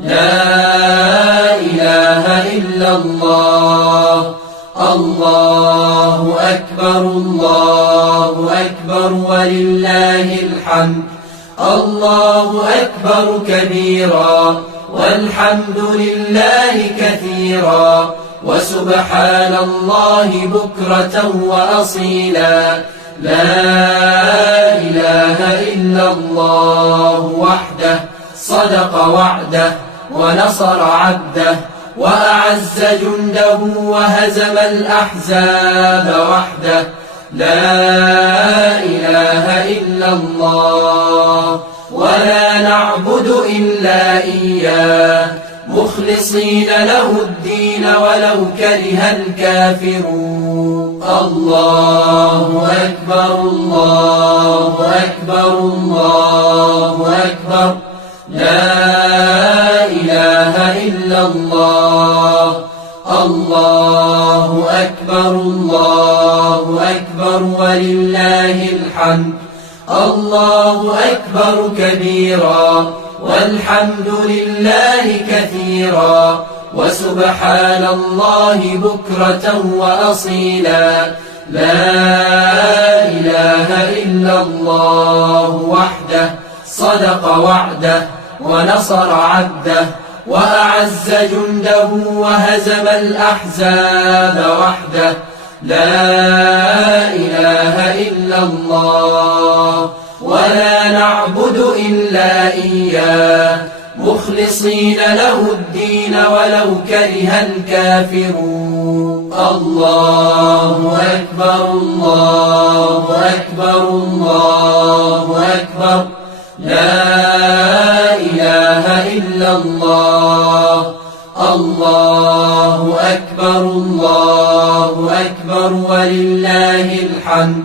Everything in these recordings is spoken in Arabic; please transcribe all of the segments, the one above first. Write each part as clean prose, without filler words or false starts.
لا إله إلا الله. الله أكبر الله أكبر ولله الحمد. الله أكبر كبيرا والحمد لله كثيرا وسبحان الله بكرة وأصيلا. لا إله إلا الله وحده صدق وعده ونصر عبده وأعز جنده وهزم الأحزاب وحده. لا إله إلا الله ولا نعبد إلا إياه مخلصين له الدين ولو كره الكافرون. الله أكبر الله أكبر الله أكبر. لا إله إلا الله. الله أكبر الله أكبر ولله الحمد. الله أكبر كبيرا والحمد لله كثيرا وسبحان الله بكرة وأصيلا. لا إله إلا الله وحده صدق وعده ونصر عبده وأعز جنده وهزم الأحزاب وحده. لا إله إلا الله ولا نعبد إلا إياه مخلصين له الدين ولو كره الكافرون. الله أكبر الله أكبر الله أكبر. لا إله إلا الله. الله أكبر الله أكبر ولله الحمد.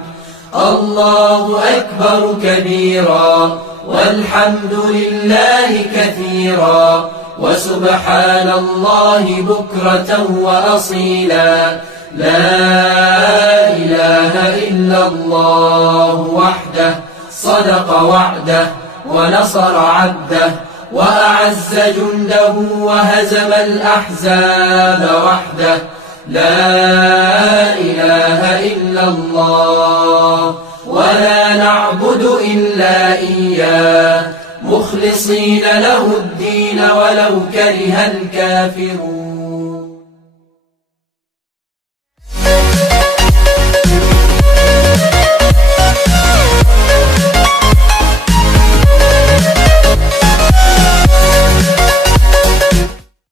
الله أكبر كبيرا والحمد لله كثيرا وسبحان الله بكرة وأصيلا. لا إله إلا الله وحده صدق وعده ونصر عبده وأعز جنده وهزم الأحزاب وحده. لا إله إلا الله ولا نعبد إلا إياه مخلصين له الدين ولو كره الكافرون.